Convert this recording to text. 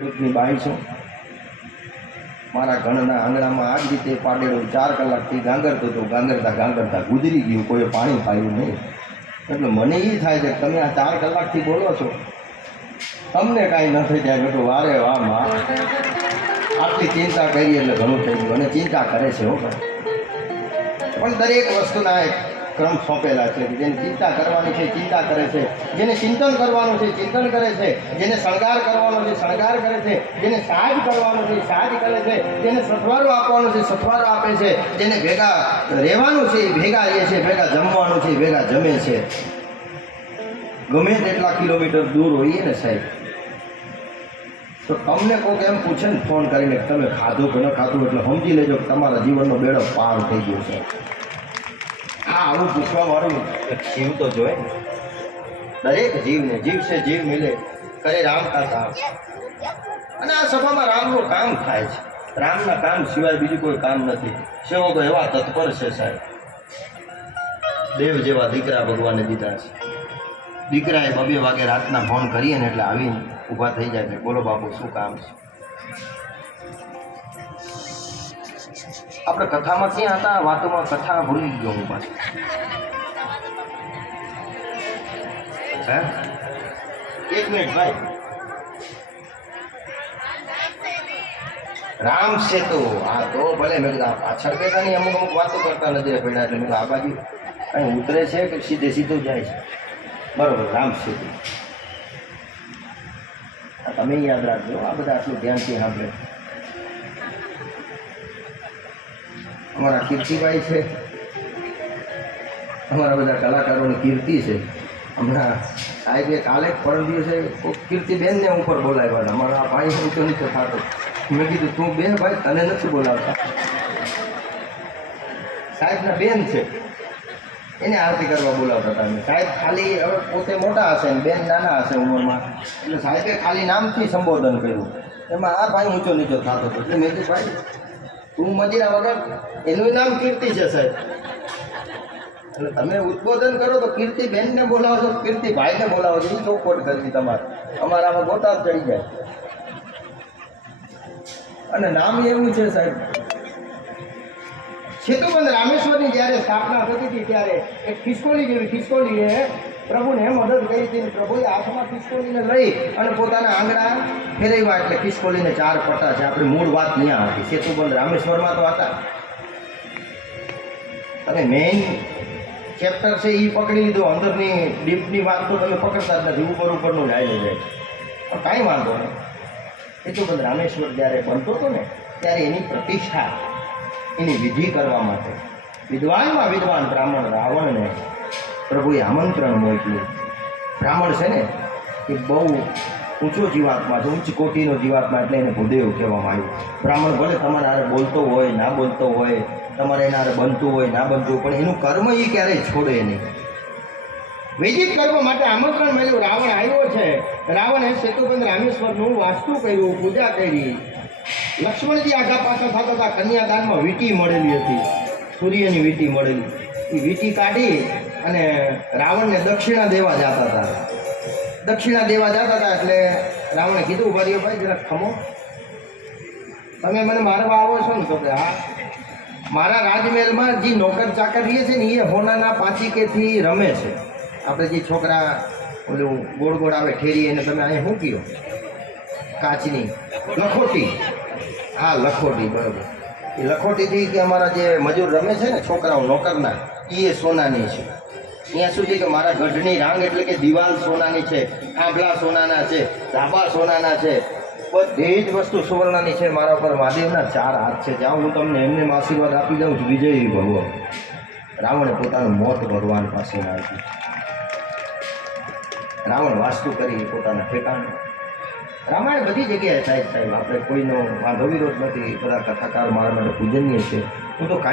ની બાઈ છું. મારા ઘરના આંગણામાં આ જ રીતે પાડેલું 4 કલાકથી ગાંગરતો હતો. ગાંગરતા ગુજરી ગયું, કોઈ પાણી પાયું નહીં. એટલે મને એ થાય છે કે તમે આ 4 કલાકથી બોલો છો, તમને કાંઈ ન થઈ જાય. બેટું વારે વાહ માં આટલી ચિંતા કરી એટલે ઘણું થઈ ગયું. અને ચિંતા કરે છે હો, પણ દરેક વસ્તુના એક ક્રમ સોંપેલા છે. જેને ચિંતા કરવાની છે ચિંતા કરે છે, જેને ચિંતન કરવાનું છે ચિંતન કરે છે, જેને શણગાર કરવાનો છે શણગાર કરે છે, જેને સાજ કરવાનો છે સાજ કરે છે, જેને સથવારો આપવાનો છે સથવારો આપે છે, જેને ભેગા રહેવાનું છે એ ભેગા રહે છે, ભેગા જમવાનું છે એ ભેગા જમે છે. ગમે તેટલા કિલોમીટર દૂર હોઈએ ને સાહેબ, તો તમને કોઈક એમ પૂછે ને ફોન કરીને તમે ખાધું કે ન ખાધું, એટલે સમજી લેજો કે તમારા જીવનનો બેડો પાર થઈ ગયો છે. હા, આવું પૂછવા વાળું જીવ તો જોઈએ. દરેક જીવને જીવ છે જીવ મિલે કરે રામ કા કામ. અને આ સભામાં રામનું કામ થાય છે. રામના કામ સિવાય બીજું કોઈ કામ નથી. સેવકો એવા તત્પર છે સાહેબ. દેવ જેવા દીકરા ભગવાને દીધા છે. દીકરાએ 2 વાગે રાતના ફોન કરીએ ને એટલે આવીને ઊભા થઈ જાય છે. બોલો બાપુ શું કામ છે? આપણે કથામાં ક્યાં હતા? વાતોમાં કથા ભૂલી ગયો હું પાછું. હે 1 મિનિટ ભાઈ. રામ સેતુ. હા તો ભલે. મેં કીધું પાછળ બેઠા નહીં, અમુક વાતો કરતા નજરે પડ્યા એટલે મેં આ બાજુ અહીં ઉતરે છે કે સીધું જાય છે. બરોબર, રામ સેતુ. તમે યાદ રાખજો, આ બધા આટલું ધ્યાનથી સાંભળે. અમારા કીર્તિભાઈ છે, અમારા બધા કલાકારોની કીર્તિ છે. હમણાં સાહેબે કાલે પરમ દિવસે કીર્તિબેનને ઉપર બોલાવ્યા હતા. અમારા ભાઈ ઊંચો નીચે થતો. મેં કીધું તું બેન ભાઈ, તને નથી બોલાવતા. સાહેબના બેન છે એને આરતી કરવા બોલાવતા હતા. સાહેબ ખાલી હવે પોતે મોટા હશે ને બેન નાના હશે ઉંમરમાં, એટલે સાહેબે ખાલી નામથી સંબોધન કર્યું. એમાં આ ભાઈ ઊંચો નીચો થતો હતો. એટલે મેં કીધું ભાઈ તું મજીરા વગર, એનું નામ કીર્તિ છે સાહેબ. એટલે તમે ઉદ્બોધન કરો તો કીર્તિબેનને બોલાવો છો, કીર્તિભાઈને બોલાવો છો, એ ચોખવટ કરવી તમારે. અમારામાં ગોતા ચડી જાય. અને નામ એવું છે સાહેબ, સેતુબંધ રામેશ્વરની જ્યારે સ્થાપના થતી હતી ત્યારે એક ખિસકોલી જેવી ખિસકોલીએ પ્રભુને મદદ કરી હતી. પ્રભુએ હાથમાં ખિસકોલીને લઈ અને પોતાના આંગણા ફેરવ્યા. એટલે ખિસકોલીને 4 પટ્ટા છે. આપણી મૂળ વાત ત્યાં હતી. સેતુબંધ રામેશ્વરમાં તો હતા. અને મેઇન ચેપ્ટર છે એ પકડી લીધો. અંદરની ડીપની વાત તો તમે પકડતા જ નથી. ઉપરનું જ આવી જાય. પણ કાંઈ વાંધો નહીં. સેતુબંધ રામેશ્વર જ્યારે બનતો હતો ને ત્યારે એની પ્રતિષ્ઠા, એની વિધિ કરવા માટે વિદ્વાનમાં વિદ્વાન બ્રાહ્મણ રાવણને પ્રભુએ આમંત્રણ મોકલ્યું. બ્રાહ્મણ છે ને એ બહુ ઊંચો જીવાત્મા છે, ઉચ્ચ કોટીનો જીવાત્મા, એટલે એને ભૂદેવ કહેવામાં આવ્યું. બ્રાહ્મણ ભલે તમારે હારે બોલતો હોય ના બોલતો હોય, તમારે એના હારે બનતું હોય ના બનતું હોય, પણ એનું કર્મ એ ક્યારેય છોડે નહીં. વૈદિક કર્મ માટે આમંત્રણ મળ્યું. રાવણ આવ્યો છે. રાવણે સેતુબંધ રામેશ્વરનું વાસ્તુ કર્યું, પૂજા કરી. લક્ષ્મણજી આગા પાછા થતા હતા. કન્યાદાનમાં વીંટી મળેલી હતી, સૂર્યની વીંટી મળેલી. એ વીંટી કાઢી અને રાવણને દક્ષિણા દેવા જતા હતા. એટલે રાવણે કીધું ભાઈ જરાક ખમો, તમે મને મારવા આવો છો ને? તો કે હા, મારા રાજમહેલમાં જે નોકર ચાકર રહે છે ને એ હોનાના પાંચીકેથી રમે છે. આપણે જે છોકરા ઓલું ગોળ ગોળ આવે ઠેરી, એને તમે અહીંયા શું કહો? કાચની લખોટી. હા, લખોટી, બરાબર. એ લખોટીથી કે અમારા જે મજૂર રમે છે ને છોકરાઓ નોકરના, એ સોનાની છે. ત્યાં સુધી કે મારા ગઢની રાંગ એટલે કે દિવાલ સોનાની છે, થાંભલા સોનાના છે, ધાબા સોનાના છે, બધી જ વસ્તુ સુવર્ણની છે. મારા ઉપર મહાદેવના 4 હાથ છે. જ્યાં હું તમને એમને આશીર્વાદ આપી દઉં છું, વિજયી ભગવાન. રાવણે પોતાનું મોત ભગવાન પાસે આપ્યું. રાવણ વાસ્તુ કરી પોતાના ઠેકાણે. રામાયણ બધી જગ્યાએ સાહેબ. આપણે કોઈનો વાંધો વિરોધ નથી. બધા કથાકાર મારા માટે પૂજનીય છે. હું તો